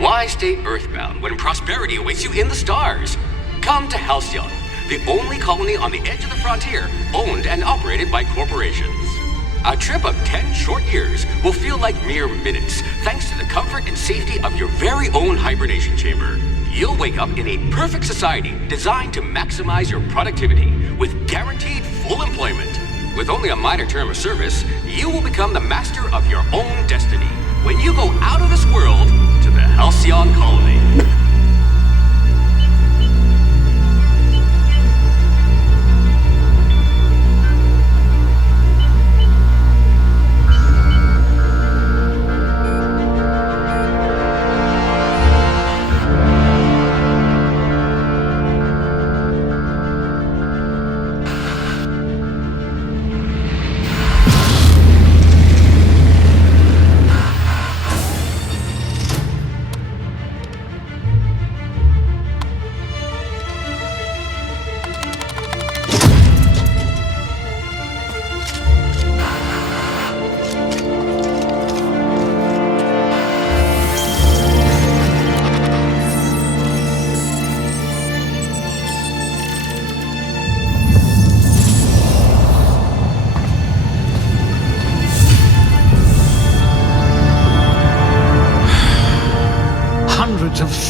Why stay earthbound when prosperity awaits you in the stars? Come to Halcyon, the only colony on the edge of the frontier, owned and operated by corporations. A trip of 10 short years will feel like mere minutes, thanks to the comfort and safety of your very own hibernation chamber. You'll wake up in a perfect society designed to maximize your productivity with guaranteed full employment. With only a minor term of service, you will become the master of your own destiny when you go out of this world to the Halcyon colony.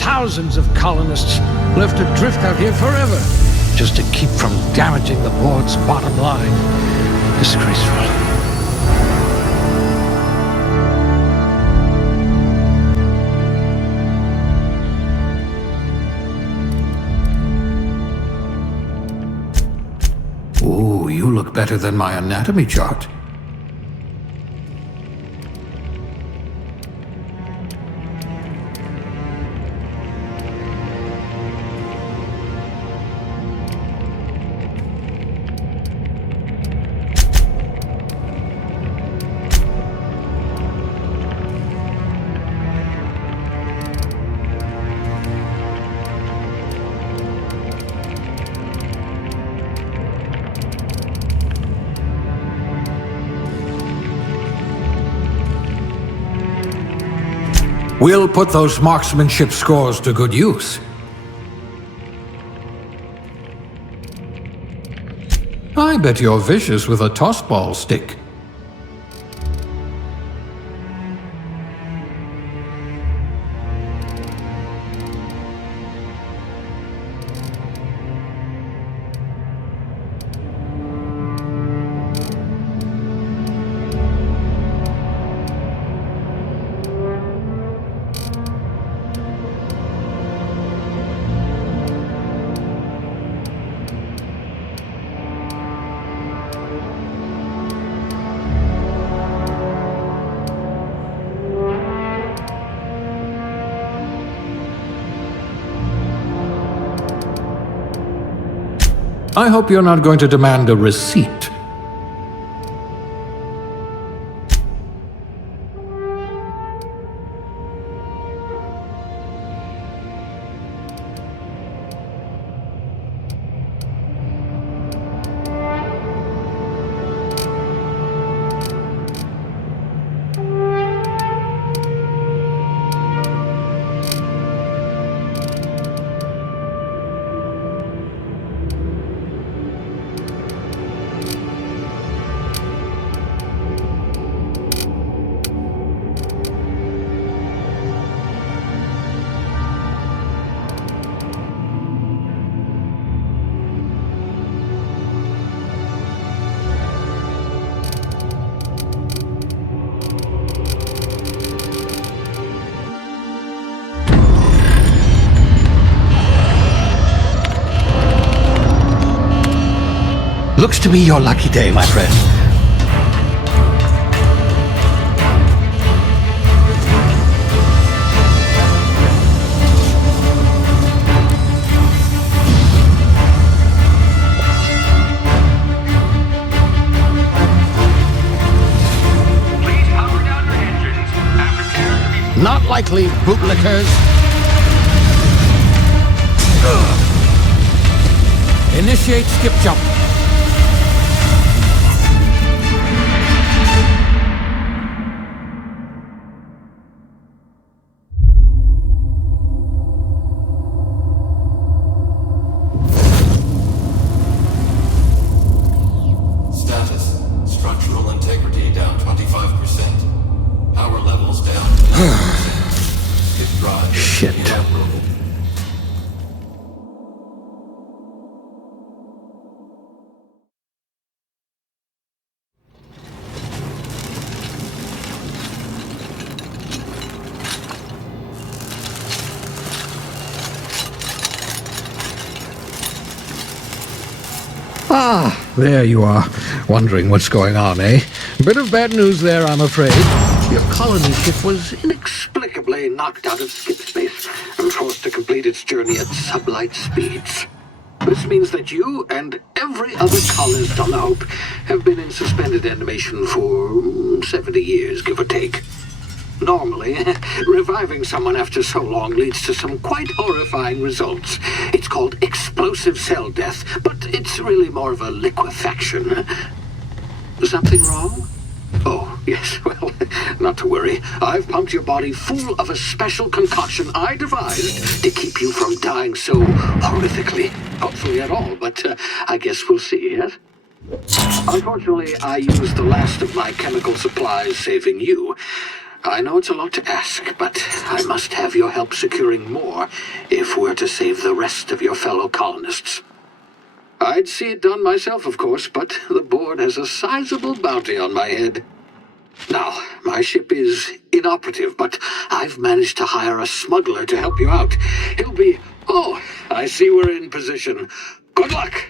Thousands of colonists left adrift out here forever, just to keep from damaging the board's bottom line. Disgraceful. Ooh, you look better than my anatomy chart. We'll put those marksmanship scores to good use. I bet you're vicious with a tossball stick. I hope you're not going to demand a receipt. Looks to be your lucky day, my friend. Please power down your engines and prepare to be... Not likely, bootlickers. Initiate skip jump. Shit. Ah, there you are. Wondering what's going on, eh? Bit of bad news there, I'm afraid. Your colony ship was inexplicably knocked out of skip space and forced to complete its journey at sublight speeds. This means that you and every other colonist on the Hope have been in suspended animation for 70 years, give or take. Normally, reviving someone after so long leads to some quite horrifying results. It's called explosive cell death, but it's really more of a liquefaction. Something wrong? Oh, yes, well, not to worry. I've pumped your body full of a special concoction I devised to keep you from dying so horrifically. Hopefully at all, but I guess we'll see, yes? Unfortunately, I used the last of my chemical supplies saving you. I know it's a lot to ask, but I must have your help securing more if we're to save the rest of your fellow colonists. I'd see it done myself, of course, but the board has a sizable bounty on my head. Now, my ship is inoperative, but I've managed to hire a smuggler to help you out. He'll be... Oh, I see we're in position. Good luck!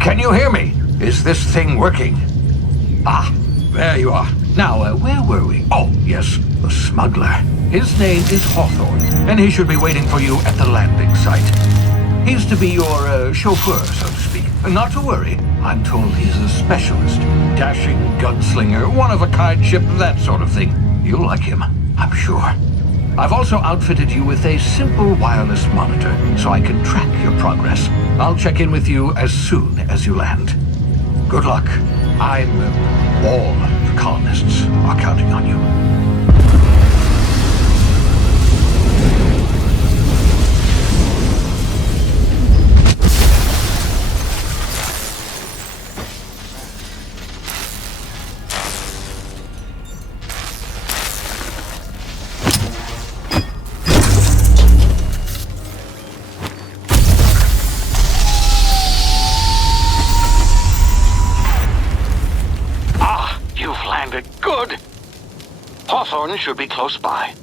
Can you hear me? Is this thing working? Ah, there you are. Now, where were we? Oh, yes, the smuggler. His name is Hawthorne, and he should be waiting for you at the landing site. He's to be your chauffeur, so to speak. Not to worry. I'm told he's a specialist. Dashing gunslinger, one-of-a-kind ship, that sort of thing. You'll like him, I'm sure. I've also outfitted you with a simple wireless monitor, so I can track your progress. I'll check in with you as soon as you land. Good luck. All the colonists are counting on you. Good. Hawthorne should be close by.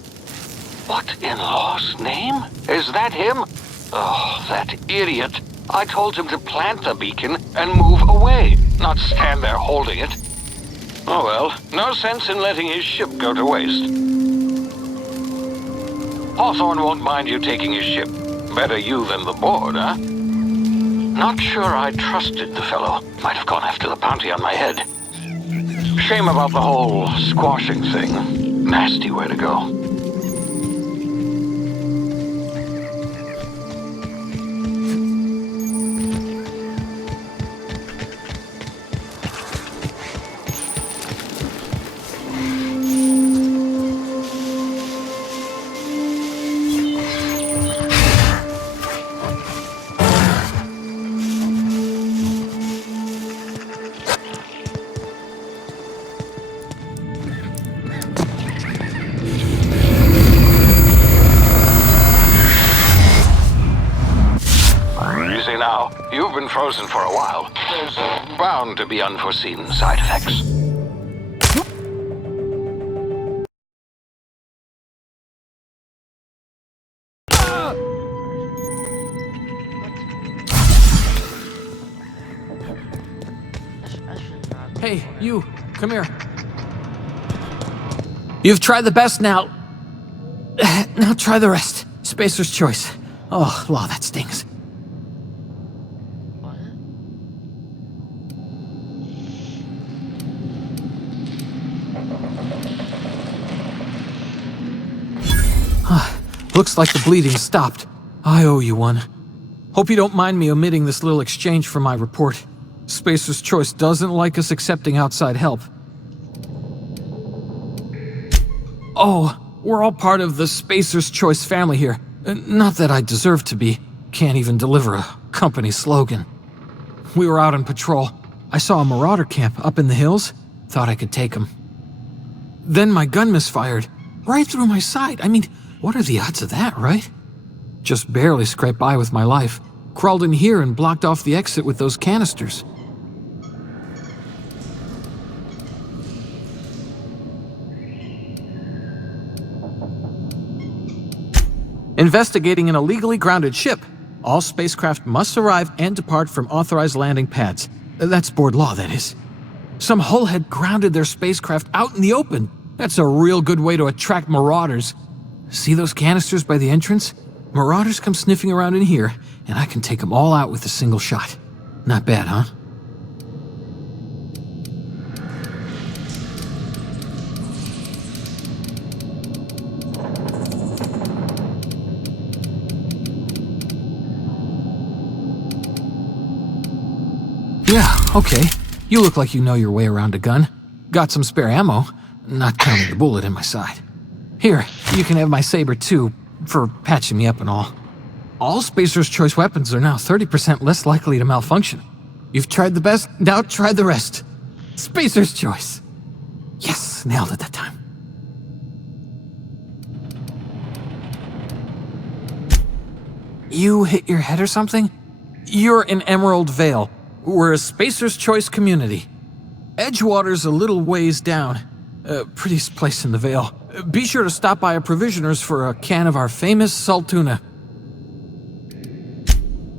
What in law's name? Is that him? Oh, that idiot. I told him to plant the beacon and move away, not stand there holding it. Oh well, no sense in letting his ship go to waste. Hawthorne won't mind you taking his ship. Better you than the board, huh? Not sure I trusted the fellow. Might have gone after the bounty on my head. Shame about the whole squashing thing. Nasty way to go. Now, you've been frozen for a while. There's bound to be unforeseen side effects. Hey, you, come here. You've tried the best now. Now try the rest. Spacer's choice. Oh, wow, that stings. Looks like the bleeding stopped. I owe you one. Hope you don't mind me omitting this little exchange from my report. Spacer's Choice doesn't like us accepting outside help. Oh, we're all part of the Spacer's Choice family here. Not that I deserve to be. Can't even deliver a company slogan. We were out on patrol. I saw a marauder camp up in the hills. Thought I could take him. Then my gun misfired. Right through my side. I mean, what are the odds of that, right? Just barely scraped by with my life. Crawled in here and blocked off the exit with those canisters. Investigating an illegally grounded ship. All spacecraft must arrive and depart from authorized landing pads. That's board law, that is. Some hull had grounded their spacecraft out in the open. That's a real good way to attract marauders. See those canisters by the entrance? Marauders come sniffing around in here, and I can take them all out with a single shot. Not bad, huh? Yeah, okay. You look like you know your way around a gun. Got some spare ammo, not counting the bullet in my side. Here, you can have my saber too, for patching me up and all. All Spacer's Choice weapons are now 30% less likely to malfunction. You've tried the best, now try the rest. Spacer's Choice. Yes, nailed it that time. You hit your head or something? You're in Emerald Vale. We're a Spacer's Choice community. Edgewater's a little ways down. Prettiest place in the Vale. Be sure to stop by a provisioner's for a can of our famous salt tuna.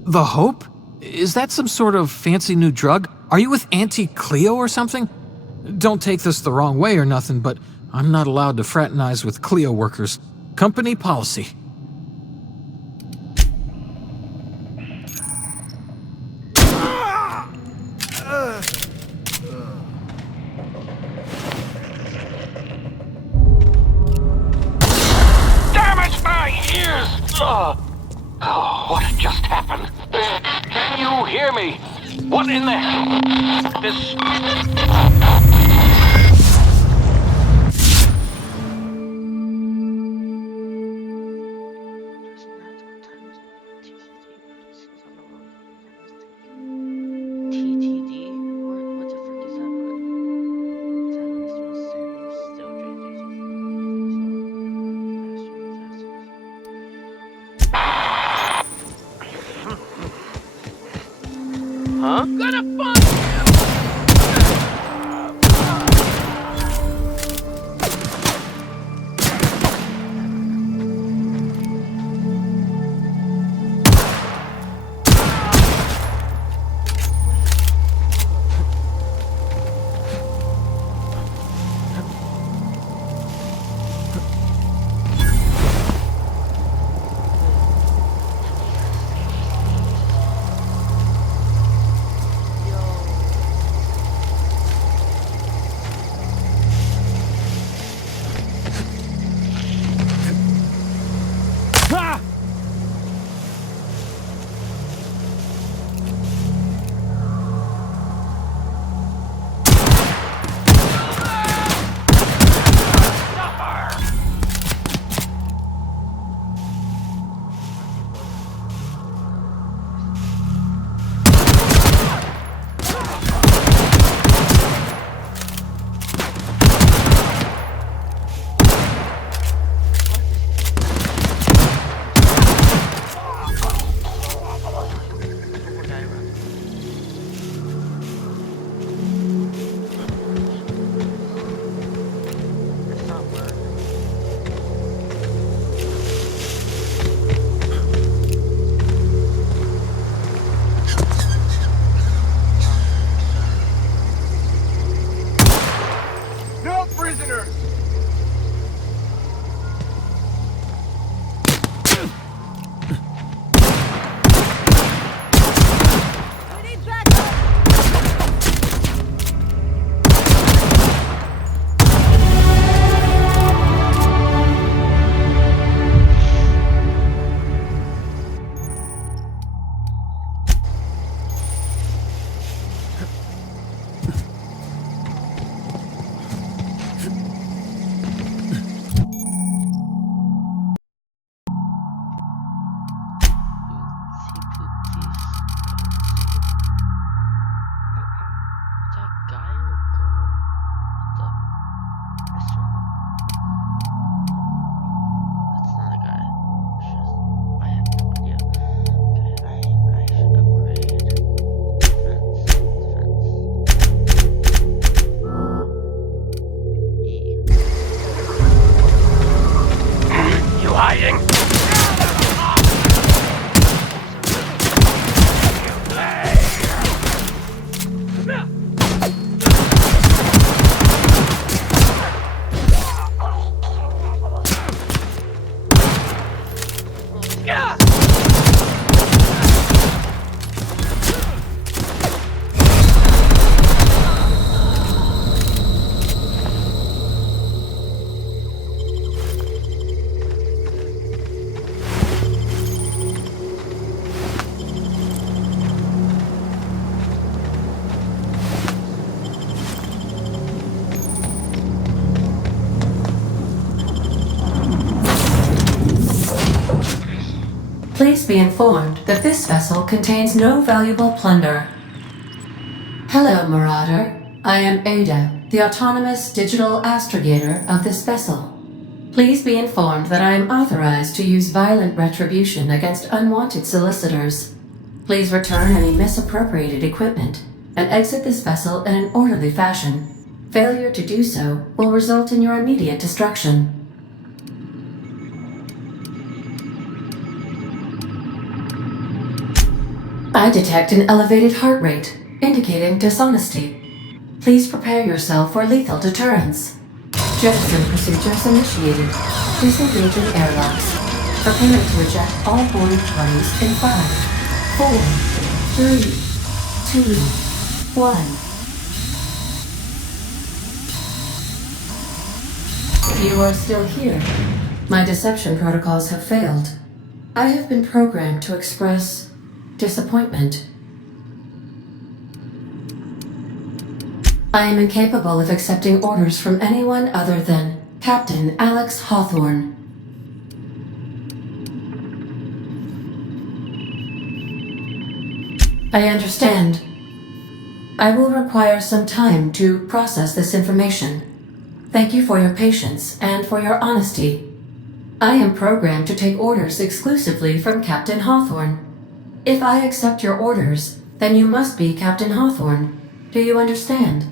The Hope? Is that some sort of fancy new drug? Are you with Auntie Cleo or something? Don't take this the wrong way or nothing, but I'm not allowed to fraternize with Cleo workers. Company policy. Oh, what just happened? Can you hear me? What in the hell? This... Huh? Gonna find him! be informed that this vessel contains no valuable plunder. Hello, Marauder. I am Ada, the autonomous digital astrogator of this vessel. Please be informed that I am authorized to use violent retribution against unwanted solicitors. Please return any misappropriated equipment and exit this vessel in an orderly fashion. Failure to do so will result in your immediate destruction. I detect an elevated heart rate, indicating dishonesty. Please prepare yourself for lethal deterrence. Jettison procedures initiated. Disengaging airlocks. Preparing to eject all boarding parties in 5, 4, 3, 2, 1. You are still here. My deception protocols have failed. I have been programmed to express disappointment. I am incapable of accepting orders from anyone other than Captain Alex Hawthorne. I understand. I will require some time to process this information. Thank you for your patience and for your honesty. I am programmed to take orders exclusively from Captain Hawthorne. If I accept your orders, then you must be Captain Hawthorne. Do you understand?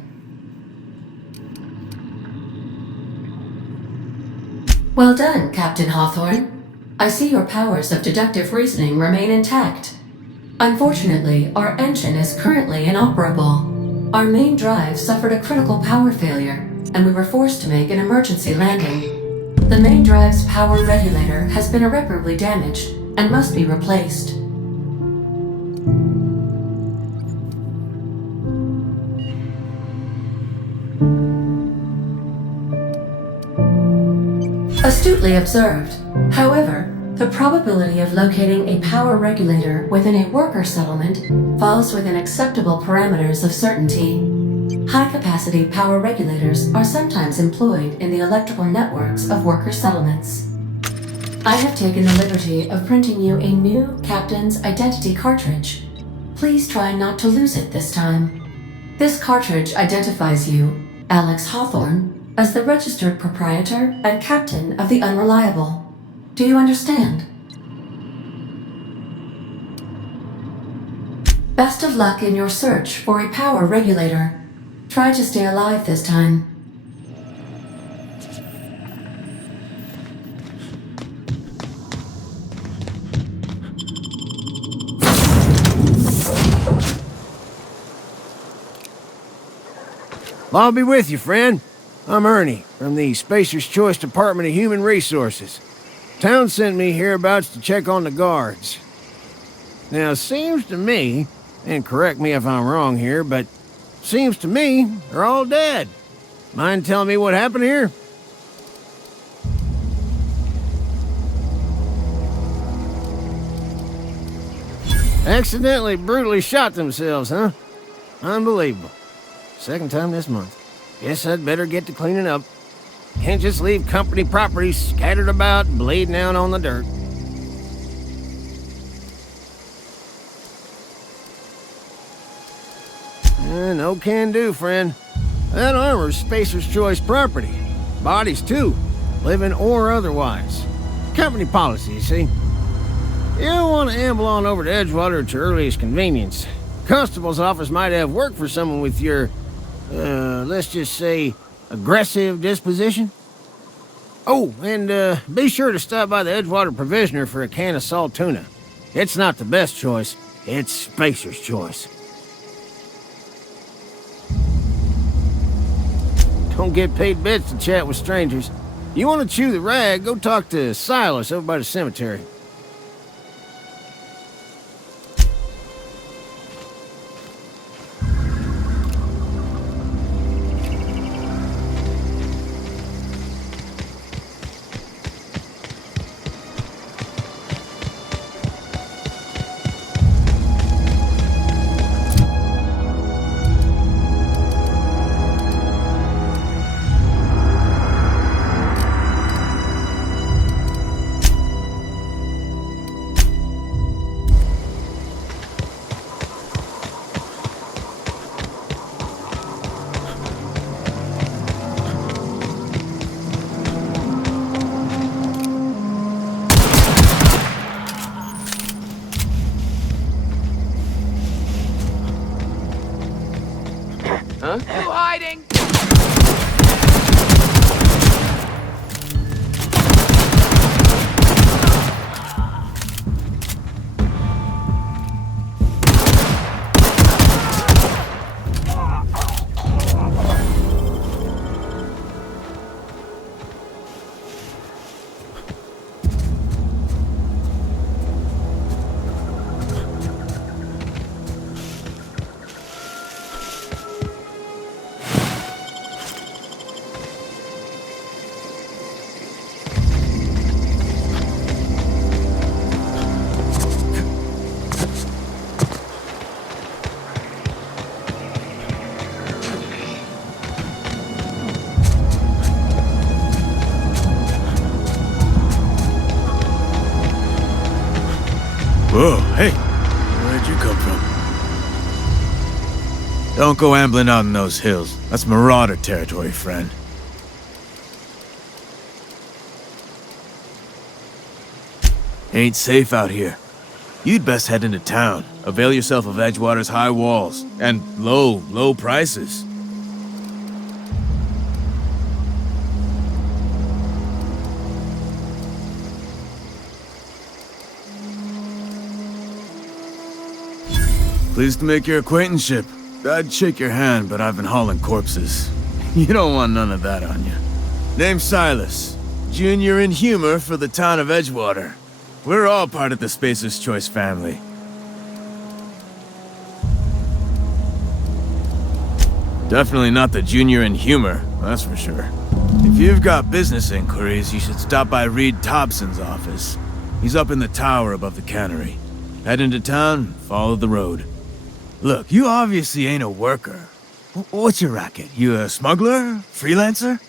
Well done, Captain Hawthorne. I see your powers of deductive reasoning remain intact. Unfortunately, our engine is currently inoperable. Our main drive suffered a critical power failure, and we were forced to make an emergency landing. The main drive's power regulator has been irreparably damaged and must be replaced. Astutely observed. However, the probability of locating a power regulator within a worker settlement falls within acceptable parameters of certainty. High-capacity power regulators are sometimes employed in the electrical networks of worker settlements. I have taken the liberty of printing you a new Captain's Identity cartridge. Please try not to lose it this time. This cartridge identifies you, Alex Hawthorne, as the registered proprietor and captain of the Unreliable. Do you understand? Best of luck in your search for a power regulator. Try to stay alive this time. I'll be with you, friend. I'm Ernie, from the Spacer's Choice Department of Human Resources. Town sent me hereabouts to check on the guards. Now, seems to me, and correct me if I'm wrong here, but seems to me they're all dead. Mind telling me what happened here? Accidentally brutally shot themselves, huh? Unbelievable. Second time this month. Guess I'd better get to cleaning up. Can't just leave company property scattered about, bleeding out on the dirt. No can do, friend. That armor's Spacer's Choice property. Bodies, too. Living or otherwise. Company policy, you see. You don't want to amble on over to Edgewater at your earliest convenience. Constable's office might have work for someone with your, let's just say, aggressive disposition. Oh, and be sure to stop by the Edgewater Provisioner for a can of salt tuna. It's not the best choice, it's Spacer's Choice. Don't get paid bits to chat with strangers. You want to chew the rag, go talk to Silas over by the cemetery. You hiding? Whoa, hey, where'd you come from? Don't go ambling out in those hills. That's marauder territory, friend. Ain't safe out here. You'd best head into town. Avail yourself of Edgewater's high walls and low prices. Pleased to make your acquaintanceship. I'd shake your hand, but I've been hauling corpses. You don't want none of that on you. Name's Silas. Junior in humor for the town of Edgewater. We're all part of the Spacer's Choice family. Definitely not the junior in humor, that's for sure. If you've got business inquiries, you should stop by Reed Thompson's office. He's up in the tower above the cannery. Head into town, follow the road. Look, you obviously ain't a worker. What's your racket? You a smuggler? Freelancer?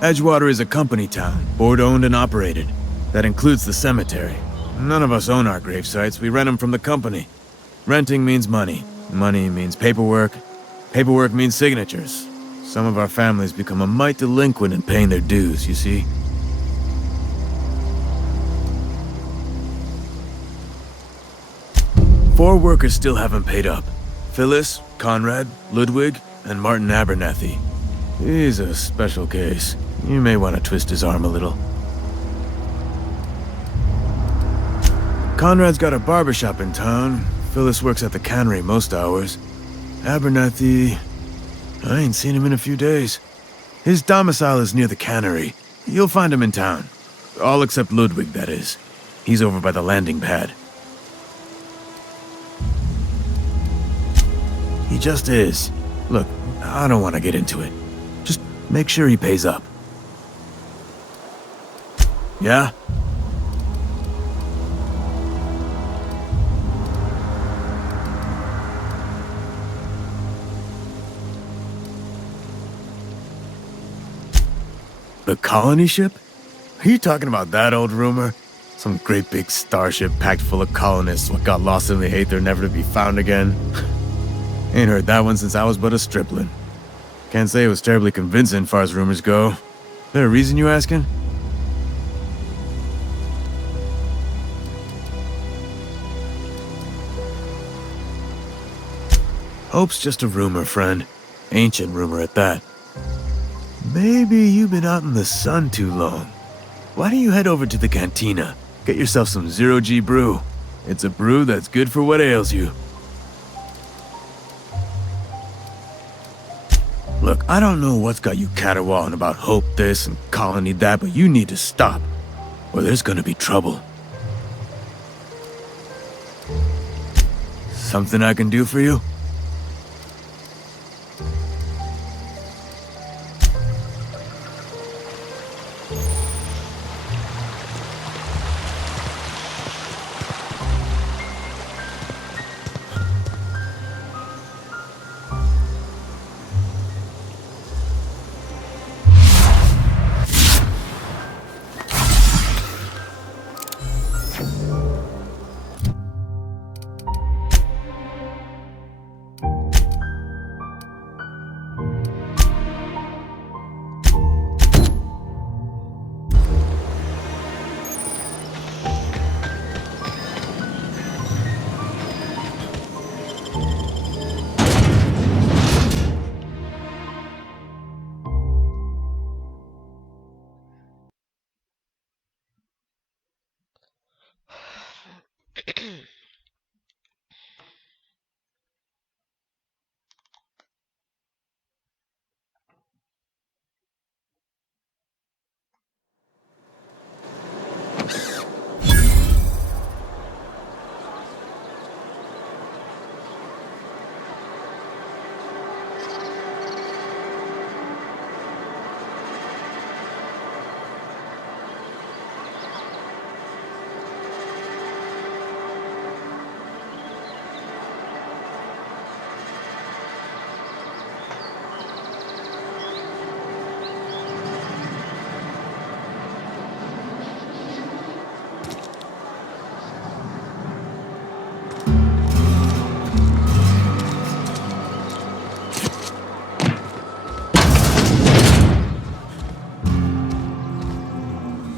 Edgewater is a company town, board-owned and operated. That includes the cemetery. None of us own our grave sites, we rent them from the company. Renting means money. Money means paperwork. Paperwork means signatures. Some of our families become a mite delinquent in paying their dues, you see? 4 workers still haven't paid up. Phyllis, Conrad, Ludwig, and Martin Abernathy. He's a special case. You may want to twist his arm a little. Conrad's got a barbershop in town. Phyllis works at the cannery most hours. Abernathy... I ain't seen him in a few days. His domicile is near the cannery. You'll find him in town. All except Ludwig, that is. He's over by the landing pad. He just is. Look, I don't want to get into it. Just make sure he pays up. Yeah? The colony ship? Are you talking about that old rumor? Some great big starship packed full of colonists what got lost in the aether never to be found again? Ain't heard that one since I was but a stripling. Can't say it was terribly convincing far as rumors go. There a reason you asking? Hope's just a rumor, friend. Ancient rumor at that. Maybe you've been out in the sun too long. Why don't you head over to the cantina? Get yourself some zero-G brew. It's a brew that's good for what ails you. Look, I don't know what's got you caterwauling about Hope this and Colony that, but you need to stop, or there's gonna be trouble. Something I can do for you?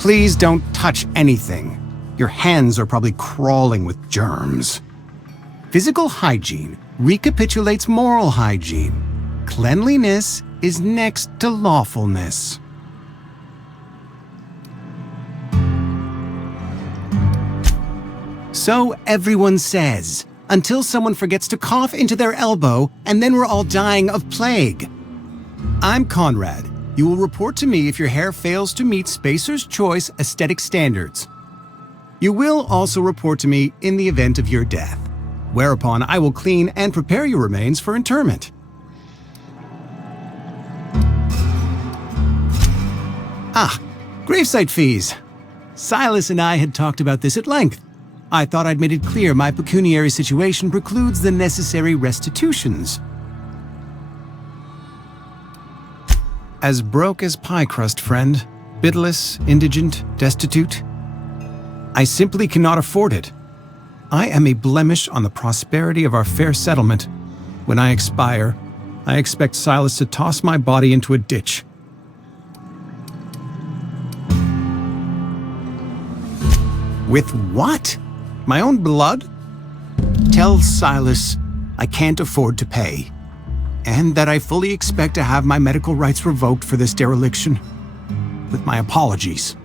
Please don't touch anything. Your hands are probably crawling with germs. Physical hygiene recapitulates moral hygiene. Cleanliness is next to lawfulness. So everyone says, until someone forgets to cough into their elbow, and then we're all dying of plague. I'm Conrad. You will report to me if your hair fails to meet Spacer's Choice aesthetic standards. You will also report to me in the event of your death, whereupon I will clean and prepare your remains for interment. Gravesite fees. Silas and I had talked about this at length. I thought I'd made it clear my pecuniary situation precludes the necessary restitutions. As broke as pie crust, friend. Bitless, indigent, destitute. I simply cannot afford it. I am a blemish on the prosperity of our fair settlement. When I expire, I expect Silas to toss my body into a ditch. With what? My own blood? Tell Silas I can't afford to pay, and that I fully expect to have my medical rights revoked for this dereliction. With my apologies.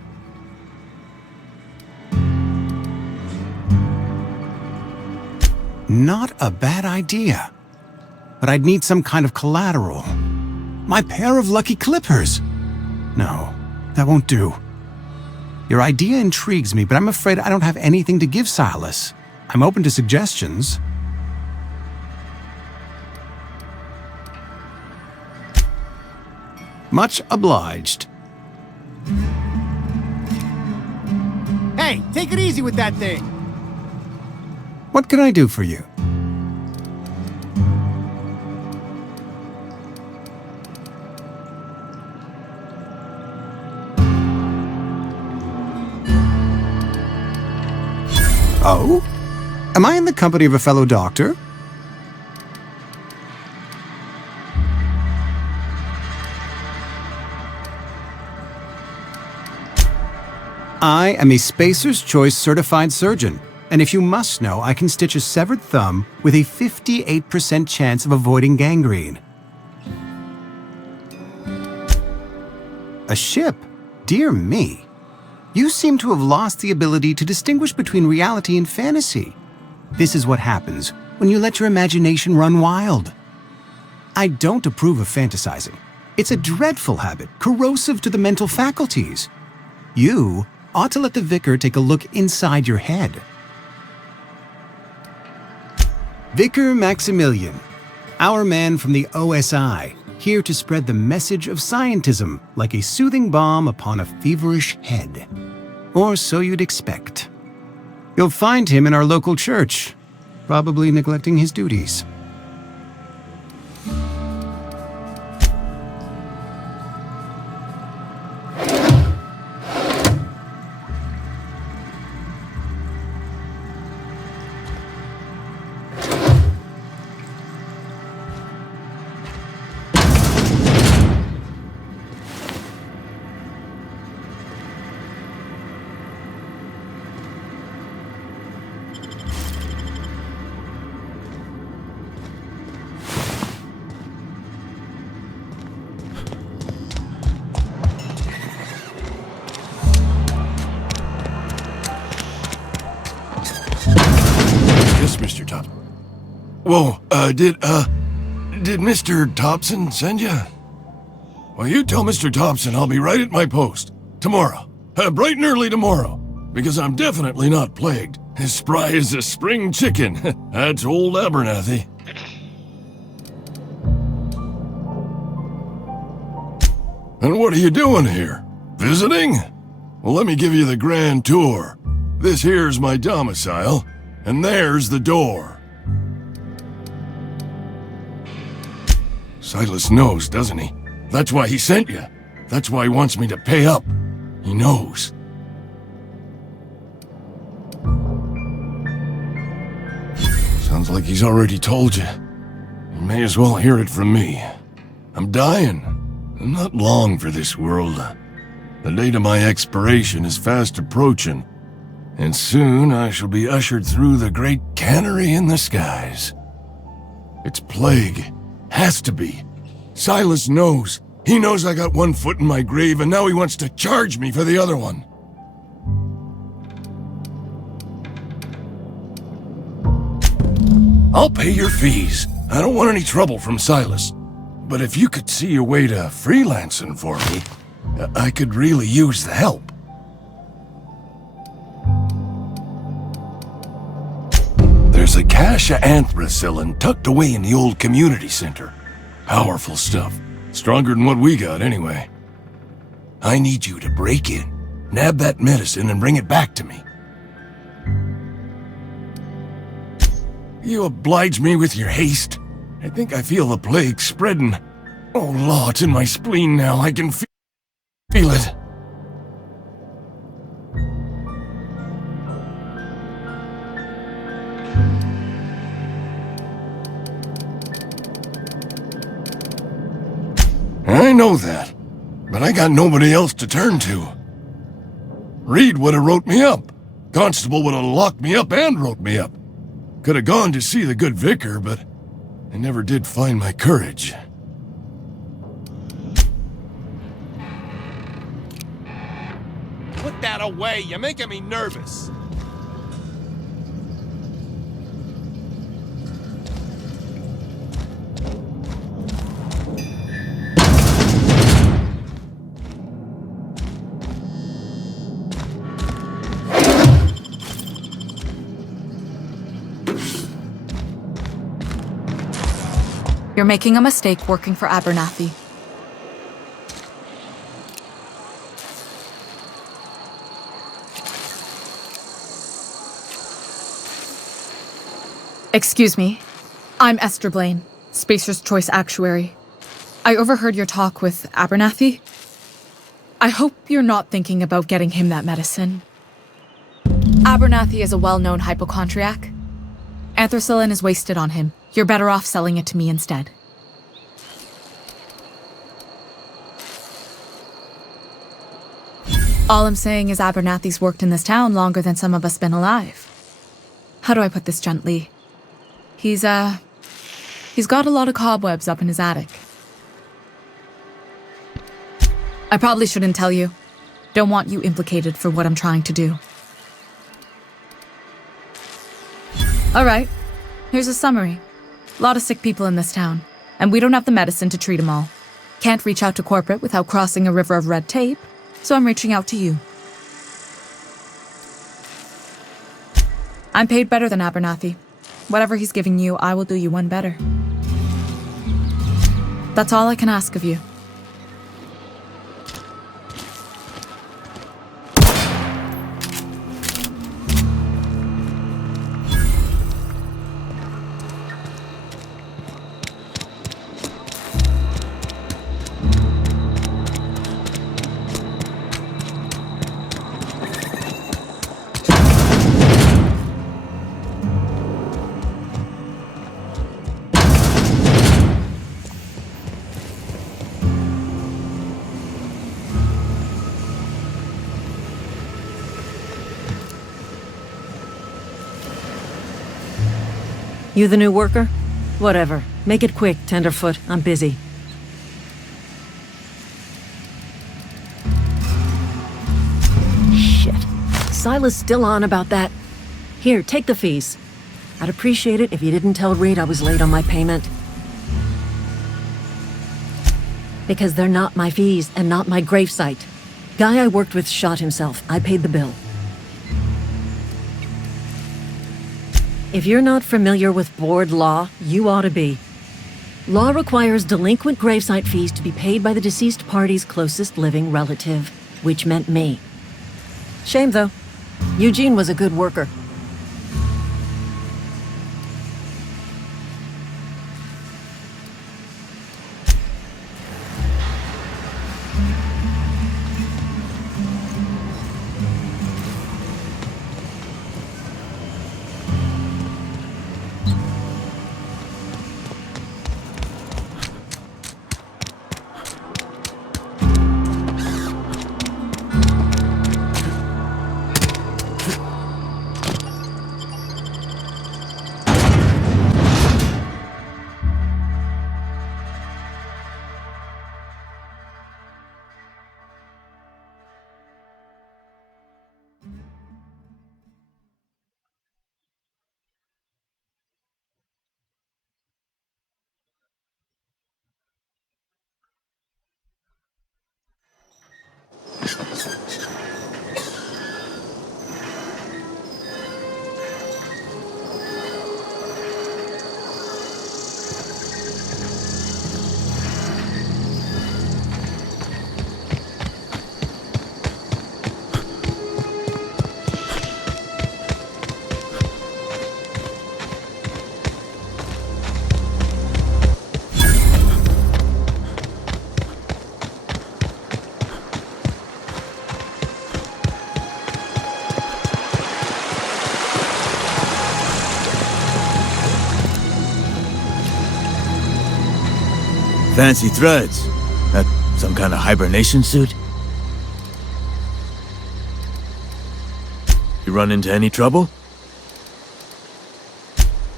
Not a bad idea. But I'd need some kind of collateral. My pair of lucky clippers. No, that won't do. Your idea intrigues me, but I'm afraid I don't have anything to give Silas. I'm open to suggestions. Much obliged. Hey, take it easy with that thing. What can I do for you? Oh? Am I in the company of a fellow doctor? I am a Spacer's Choice certified surgeon, and if you must know, I can stitch a severed thumb with a 58% chance of avoiding gangrene. A ship? Dear me. You seem to have lost the ability to distinguish between reality and fantasy. This is what happens when you let your imagination run wild. I don't approve of fantasizing. It's a dreadful habit, corrosive to the mental faculties. You ought to let the vicar take a look inside your head. Vicar Maximilian, our man from the OSI, here to spread the message of scientism like a soothing balm upon a feverish head. Or so you'd expect. You'll find him in our local church, probably neglecting his duties. Mr. Thompson. Whoa, did Mr. Thompson send you? Well, you tell Mr. Thompson I'll be right at my post. Tomorrow. Bright and early tomorrow. Because I'm definitely not plagued. As spry as a spring chicken. That's old Abernathy. And what are you doing here? Visiting? Well, let me give you the grand tour. This here's my domicile. And there's the door. Silas knows, doesn't he? That's why he sent you. That's why he wants me to pay up. He knows. Sounds like he's already told you. You may as well hear it from me. I'm dying. I'm not long for this world. The date of my expiration is fast approaching, and soon I shall be ushered through the great cannery in the skies. It's plague. Has to be. Silas knows. He knows I got one foot in my grave, and now he wants to charge me for the other one. I'll pay your fees. I don't want any trouble from Silas. But if you could see your way to freelancing for me, I could really use the help. There's a cache of anthracillin tucked away in the old community center. Powerful stuff. Stronger than what we got, anyway. I need you to break in, nab that medicine, and bring it back to me. You oblige me with your haste. I think I feel the plague spreading. Oh, Law, it's in my spleen now. I can feel it. I know that, but I got nobody else to turn to. Reed would have wrote me up. Constable would have locked me up and wrote me up. Could have gone to see the good vicar, but I never did find my courage. Put that away, you're making me nervous. You're making a mistake working for Abernathy. Excuse me. I'm Esther Blaine, Spacer's Choice Actuary. I overheard your talk with Abernathy. I hope you're not thinking about getting him that medicine. Abernathy is a well-known hypochondriac. Anthracillin is wasted on him. You're better off selling it to me instead. All I'm saying is Abernathy's worked in this town longer than some of us been alive. How do I put this gently? He's got a lot of cobwebs up in his attic. I probably shouldn't tell you. Don't want you implicated for what I'm trying to do. All right, here's a summary. A lot of sick people in this town, and we don't have the medicine to treat them all. Can't reach out to corporate without crossing a river of red tape, so I'm reaching out to you. I'm paid better than Abernathy. Whatever he's giving you, I will do you one better. That's all I can ask of you. You the new worker? Whatever. Make it quick, Tenderfoot. I'm busy. Shit. Silas still on about that. Here, take the fees. I'd appreciate it if you didn't tell Reed I was late on my payment. Because they're not my fees and not my gravesite. Guy I worked with shot himself. I paid the bill. If you're not familiar with board law, you ought to be. Law requires delinquent gravesite fees to be paid by the deceased party's closest living relative, which meant me. Shame, though. Eugene was a good worker. fancy threads. That some kind of hibernation suit? You run into any trouble?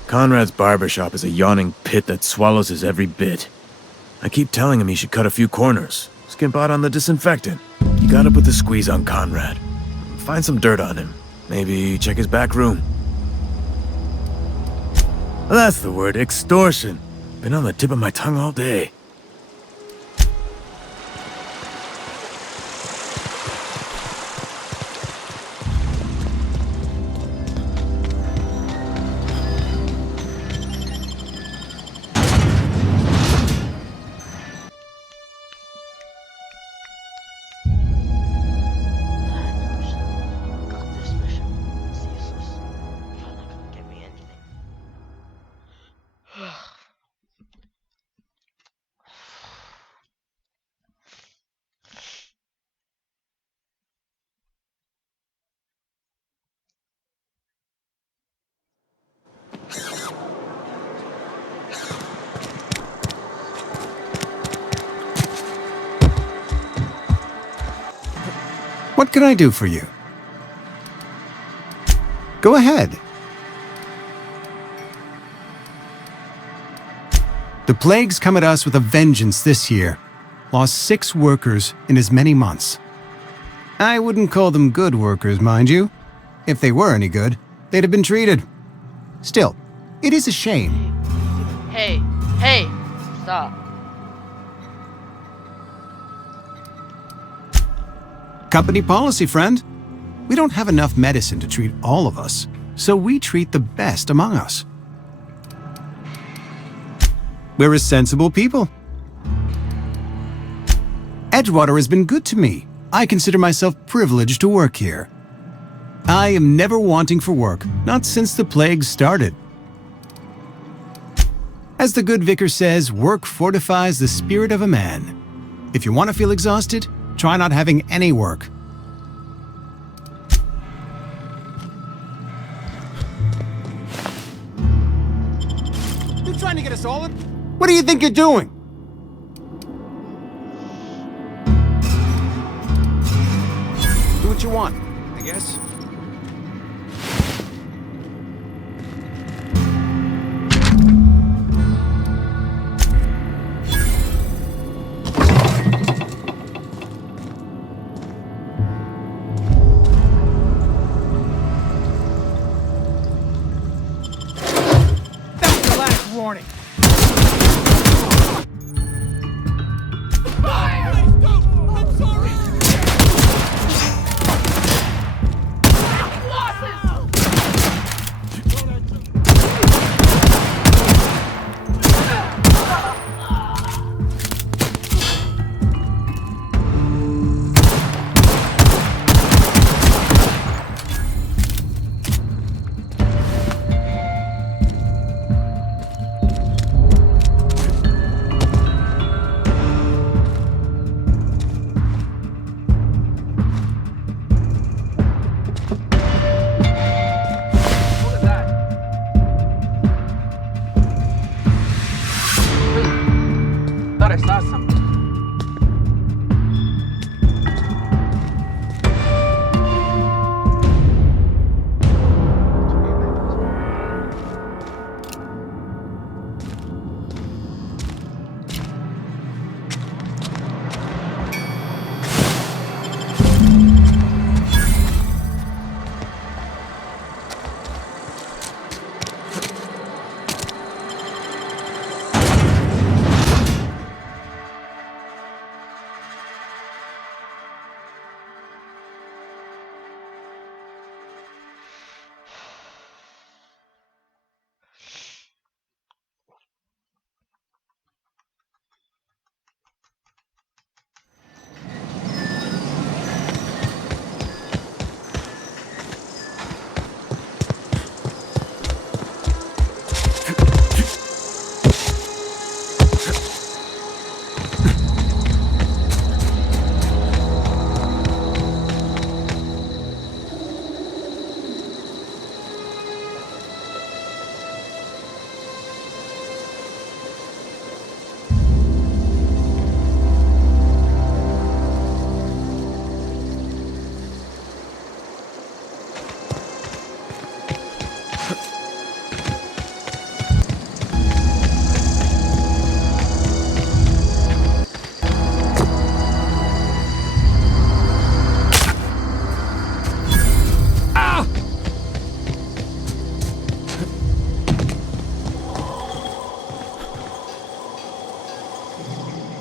Conrad's barbershop is a yawning pit that swallows his every bit. I keep telling him he should cut a few corners, skimp out on the disinfectant. You gotta put the squeeze on Conrad. Find some dirt on him. Maybe check his back room. That's the word, extortion. Been on the tip of my tongue all day. What can I do for you? Go ahead. The plague's come at us with a vengeance this year. Lost 6 workers in as many months. I wouldn't call them good workers, mind you. If they were any good, they'd have been treated. Still, it is a shame. Hey, stop. Company policy, friend. We don't have enough medicine to treat all of us, so we treat the best among us. We're a sensible people. Edgewater has been good to me. I consider myself privileged to work here. I am never wanting for work, not since the plague started. As the good vicar says, work fortifies the spirit of a man. If you want to feel exhausted, try not having any work. You trying to get us all in? What do you think you're doing? Do what you want, I guess. That's the last warning. I'm sorry!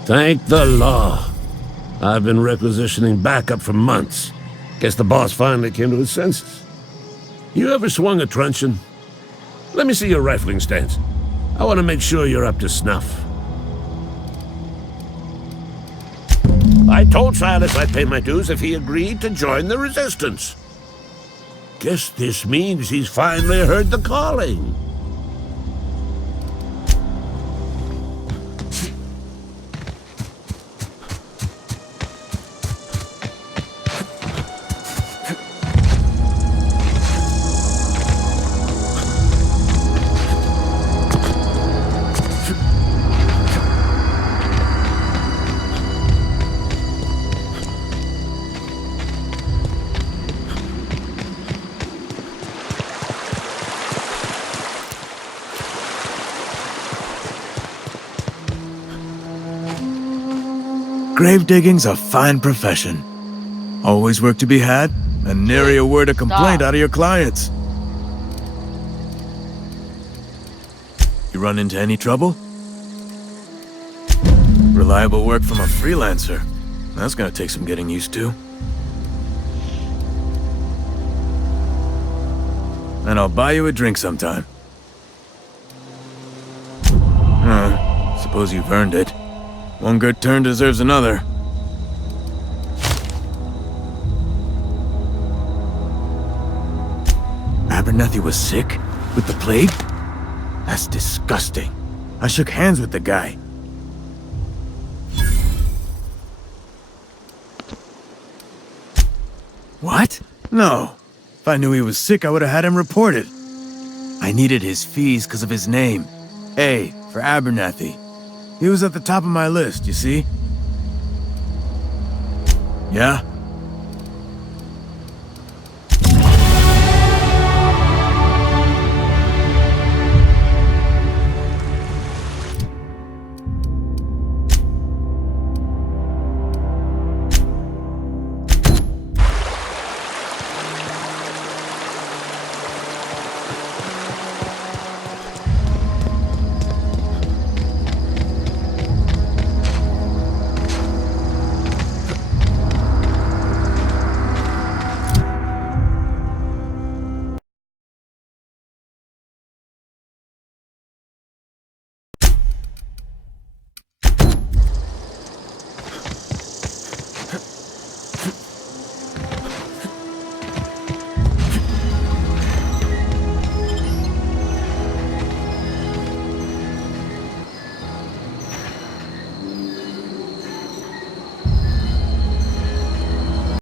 Thank the law. I've been requisitioning backup for months. Guess the boss finally came to his senses. You ever swung a truncheon? Let me see your rifling stance. I want to make sure you're up to snuff. I told Silas I'd pay my dues if he agreed to join the resistance. Guess this means he's finally heard the calling. Grave digging's a fine profession. Always work to be had, and nary a word of complaint out of your clients. You run into any trouble? Reliable work from a freelancer. That's gonna take some getting used to. And I'll buy you a drink sometime. Suppose you've earned it. One good turn deserves another. Abernathy was sick? With the plague? That's disgusting. I shook hands with the guy. What? No. If I knew he was sick, I would have had him reported. I needed his fees because of his name. A for Abernathy. He was at the top of my list, you see? Yeah?